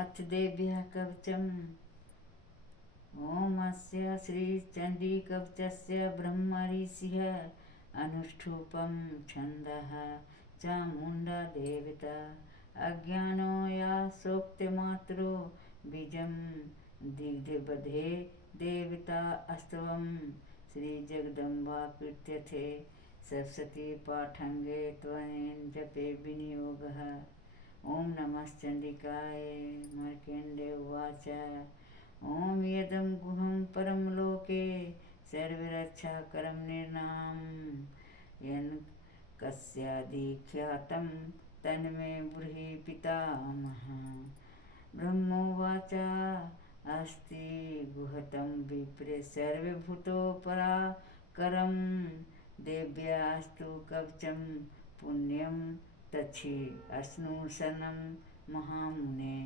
अथ देव्यः कवचम्। ओमस्य श्रीचण्डीकवचस्य ब्रह्मऋषिः अनुष्ठूपं छन्दः चामुण्डा देवता अज्ञानो या सोक्तिमात्रो बीजं दिग्धबधे देवता अस्तवं श्रीजगदम्बा कीर्त्यथे सरस्वती पाठंगे त्वनेन जपे विनियोगः। ओम नमश्चंडिकाय। मार्कण्डेय उवाच ओम यदं गुहं परमलोके सर्वरक्षाकरं निर्नाम यन् कस्याधिख्यातं तन्मे ब्रूहि पितामहः। ब्रह्मोवाच अस्ति गुहतं विप्रे सर्वभूतोपराकरं देव्यास्तु कवचं पुण्यं तच्छि अश्नुशनं महामुने।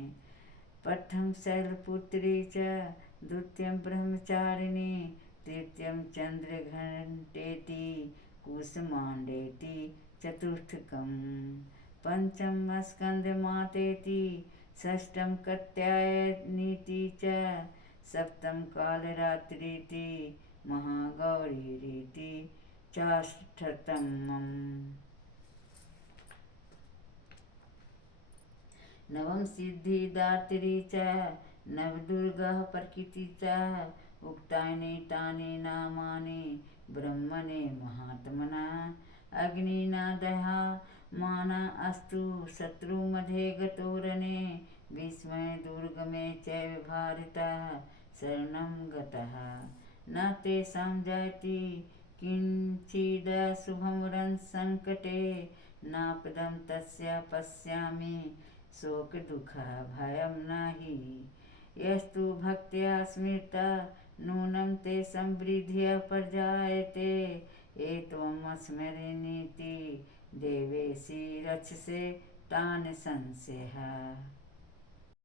प्रथम शैलपुत्री च द्वितीयं ब्रह्मचारिणी तृतीयं चन्द्रघण्टेति कुसुमाण्डेति चतुर्थकं पंचम स्कंदमातेति षष्ठं कात्यायनीति च सप्तम कालरात्रीति महागौरीरिति चाष्टमम्। नवम सिद्धिदात्री च नवदुर्गा प्रकृति च उक्तानि तानि नामानि ब्रह्मणे महात्मना। अग्निनादहा माना अस्तु शत्रुमध्ये गतोरणे विस्मय दुर्गमे चैव भारतः शरणं गतः। न तेषां जायति किञ्चिदशुभं रन्सङ्कटे नापदं तस्य पश्यामि शोकदुःखः भयं नहि। यस्तु भक्त्या स्मृता नूनं ते संवृद्ध्या प्रजायते एत्वं स्मरेन्निति देवेशि रक्षसे तान् संशयः।